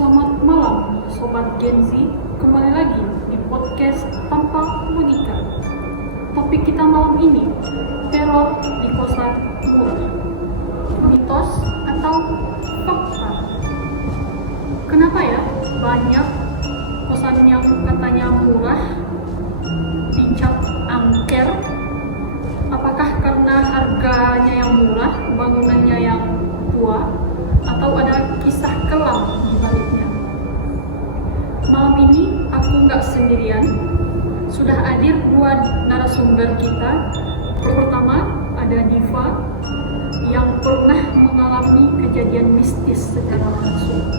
Selamat malam, Sobat Gen Z. Kembali lagi di podcast Tanpa Monika. Topik kita malam ini, teror di kosan murah. Mitos atau fakta? Kenapa ya banyak kosan yang katanya murah dicap angker? Apakah karena harganya yang murah, bangunannya yang tua, atau ada kisah kelam di baliknya? Malam ini aku nggak sendirian, sudah hadir dua narasumber kita. Pertama ada Diva yang pernah mengalami kejadian mistis secara langsung.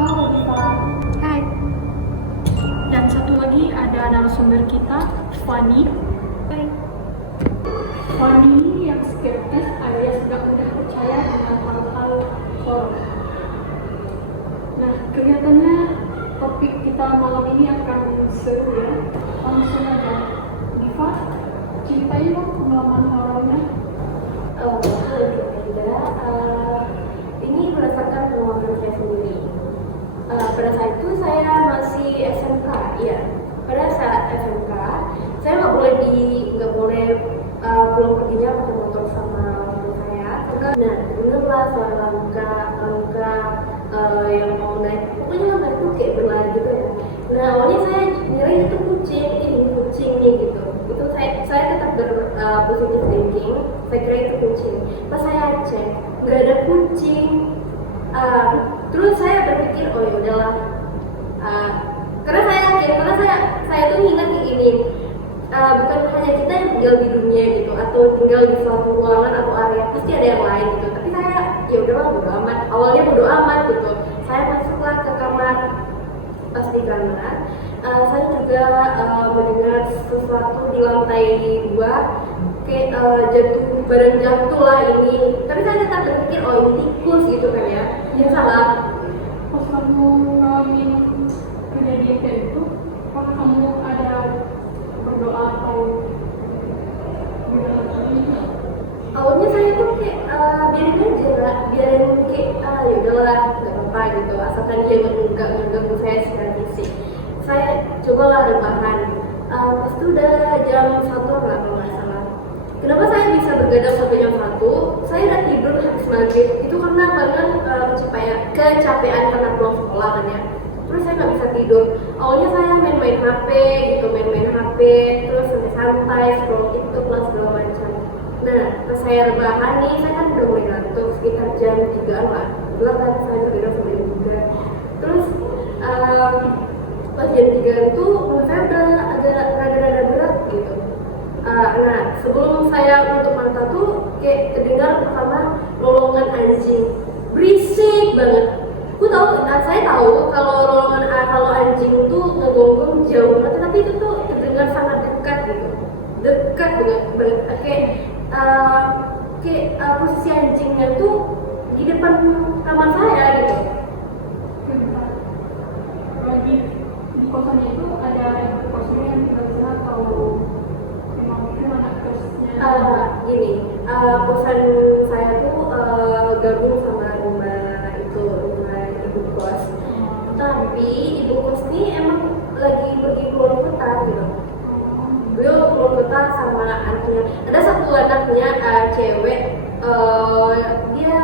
Halo Diva. Hai. Dan satu lagi ada narasumber kita, Fanny. Hai. Fanny yang skeptis alias nggak mudah percaya dengan hal-hal horor. Nah, kelihatannya topik kita malam ini akan seru ya. Langsung aja, Diva, ceritain dong pengalaman horornya. Halo Frida. Ini berdasarkan pengalaman saya sendiri. Pada saat itu saya masih SMK, ya. Pada saat SMK, saya nggak boleh pulang perginya pakai motor sama orang saya. Nah, dengarlah suara langka yang mau naik. Pokoknya langka itu kayak berlari gitu ya. Nah, awalnya saya ngira itu kucing, ini kucing nih gitu. Itu saya tetap positive thinking. Saya kira itu kucing. Pas saya cek, nggak ada kucing. Terus saya berpikir, oh ya udahlah. Karena saya yakin, saya tuh ingat kayak gini. Bukan hanya kita yang tinggal di dunia gitu, atau tinggal di suatu ruangan atau area, pasti ada yang lain gitu. Tapi saya ya udahlah bodo amat. Awalnya bodo amat gitu. Saya masuklah ke kamar. Pas di kamar, saya juga mendengar sesuatu di lantai 2, kayak barang jatuh lah ini. Tapi saya tetap berpikir, oh ini tikus gitu kan ya. Ya salah. Pas kamu ngalamin kejadian kayak itu, apakah kamu ada berdoa atau Awalnya saya tuh kayak biarin aja lah, biarin kayak ya udahlah nggak apa-apa gitu, asalkan dia nggak mengganggu saya secara fisik. Saya cobalah rebahan. Pas itu udah jam 1 lah kalau nggak salah. Kenapa saya bisa begadang sampai jam 1? Saya udah tidur habis maghrib. Itu karena banget kecapean karena pulang sekolah kan ya. Terus saya nggak bisa tidur. Awalnya saya main-main HP gitu, main-main HP, terus santai, scroll TikTok lah segala macam. Nah, pas saya rebahan nih, saya kan udah mulai ngantuk sekitar jam 3 lah. Kebetulan kan saya begadang sampai jam 3. Terus pas jam 3 itu menurut saya udah agak rada-rada berat gitu. Nah, sebelum saya menutup mata tuh kayak kedengar pertama lolongan anjing. Berisik banget. Saya tahu kalau kalau anjing tuh ngegonggong jauh banget, tapi itu tuh terdengar sangat dekat gitu. Dekat banget. Posisi anjingnya tuh di depan kamar saya gitu. lagi di kosannya itu ada kosnya yang tinggal di sana atau memang itu anak kosnya? Gini, kosan saya tuh gabung sama rumah ibu kos. Tapi ibu kos ini emang lagi pergi keluar kota gitu. Beliau keluar kota sama anaknya. Ada satu anaknya cewek, dia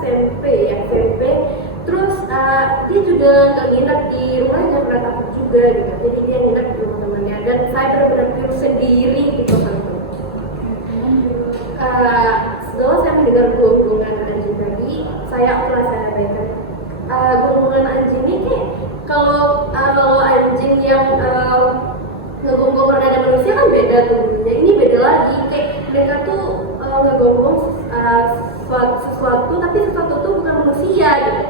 SMP. Terus dia juga nggak nginep di rumahnya, pernah takut juga gitu. Jadi dia nginep di rumah temannya. Dan saya benar-benar pure sendiri di kosan itu. Setelah saya mendengar gonggongan anjing tadi, saya abaikan. Gonggongan anjing ini kayak kalau anjing yang ngegonggong orang ada manusia kan beda tuh bunyinya. Ini beda lagi, kayak mereka tuh ngegonggong sesuatu, tapi sesuatu tuh bukan manusia gitu.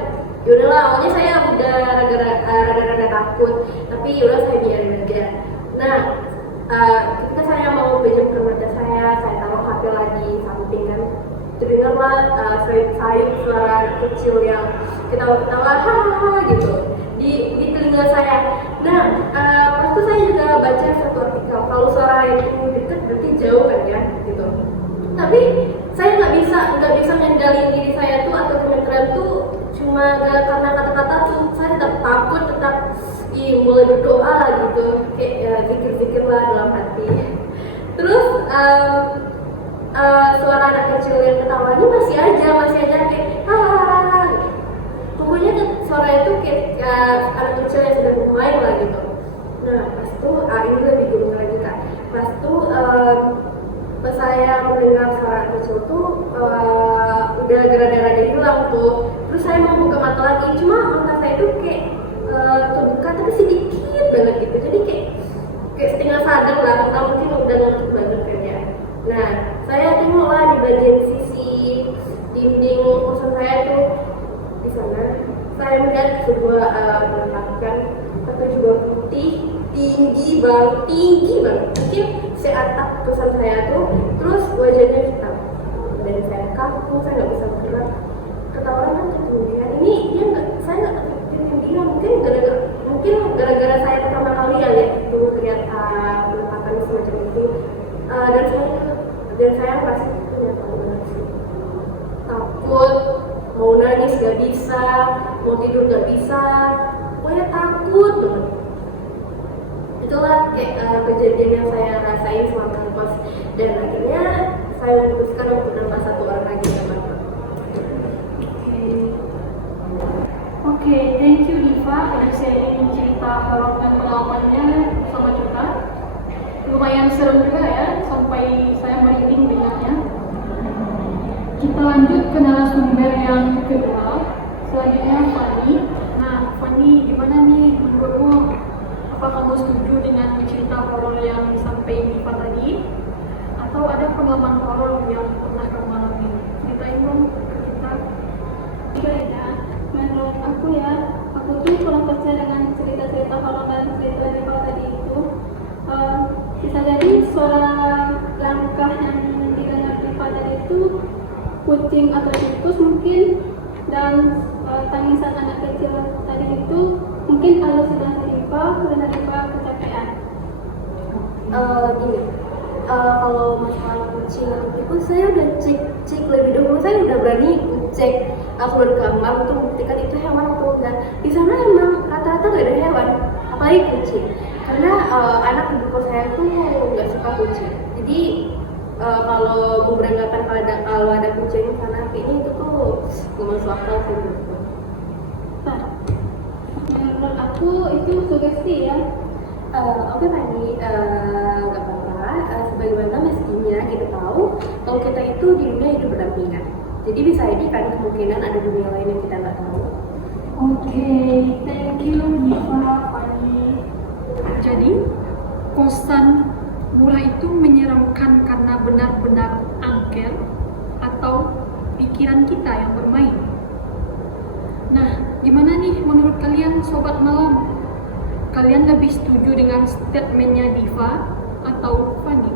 Yaudahlah, awalnya saya udah rada-rada takut, tapi yaudah saya biarin aja. Nah, ketika saya mau pejamkan mata saya taruh HP lagi samping kan, terdengarlah sayup suara kecil yang ketawa-ketawa hahaha gitu di telinga saya. Nah, pas itu saya juga baca satu artikel kalau suara itu dekat berarti jauh kan ya gitu. Tapi saya nggak bisa ngendaliin diri saya tuh atau kementerian tuh cuma karena kata-kata tuh. tetap mulai berdoa lah gitu, kayak zikir-zikir lah dalam hati. Terus suara anak kecil yang ketawanya masih aja kayak hahaha. Pokoknya suara itu kayak anak kecil yang sedang bermain lah gitu. Nah pas itu ini lebih bingung lagi kak. Pas itu pas saya mendengar suara anak kecil tuh udah gara-gara dia hilang tuh. Terus saya mau buka mata lagi, cuma mata saya tuh kayak terbuka tapi sedikit banget gitu. Jadi kayak setengah sadar lah, atau mungkin udah ngantuk banget kan ya. Nah saya tengoklah di bagian sisi dinding kosan saya tuh, di sana saya melihat sebuah penampakan juga putih tinggi banget, mungkin seatap kosan saya tuh. Terus wajahnya hitam dan saya kaku, saya nggak bisa bergerak. Ketahuan kan kemudian ini dia saya nggak kemudian mungkin gara-gara saya pertama kali ya lihat itu ternyata penampakan semacam itu. Dan saya pasti ternyata banget sih, takut, mau nangis gak bisa, mau tidur gak bisa, pokoknya takut banget. Itulah kayak kejadian yang saya rasain selama kos, dan akhirnya saya memutuskan untuk nambah satu orang lagi yang baru. Oke, thank you Diva udah sharing cerita horor dan pengalamannya sama kita. Lumayan seru juga ya, sampai saya merinding dengarnya. Kita lanjut ke narasumber yang kedua, selanjutnya Fanny. Nah, Fanny, gimana nih menurutmu? Apa kamu setuju dengan cerita horor yang disampaikan Diva tadi? Atau ada pengalaman horor yang pernah kamu alami? Ceritain dong ke kita. Ya, menurut aku ya, aku tuh kurang percaya dengan cerita-cerita horor dan cerita Diva tadi itu. Bisa jadi suara langkah yang didengar Diva tadi itu kucing atau tikus mungkin, dan tangisan anak kecil tadi itu mungkin halusinasi Diva karena Diva kecapean. Gini, kalau masalah kucing atau tikus saya udah cek lebih dahulu. Saya udah berani cek keluar kamar untuk membuktikan itu hewan atau enggak. Di sana emang rata-rata gak ada hewan, apalagi kucing. Karena anak ibu kos saya tuh nggak suka kucing. Jadi kalau mau beranggapan kalau ada kucing di sana, kayaknya itu tuh nggak masuk akal sih menurutku. Nah, menurut aku itu sugesti ya. Oke Fanny, nggak apa-apa. Sebagaimana mestinya kita tahu kalau kita itu di dunia hidup berdampingan. Jadi bisa jadi kan kemungkinan ada dunia lain yang kita nggak tahu. Oke, thank you Diva, Fanny. Jadi, kosan murah itu menyeramkan karena benar-benar angker atau pikiran kita yang bermain. Nah, gimana nih menurut kalian Sobat Malam? Kalian lebih setuju dengan statementnya Diva atau Fanny?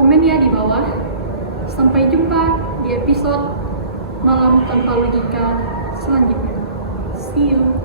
Komen ya di bawah. Sampai jumpa di episode Malam Tanpa Logika selanjutnya. See you.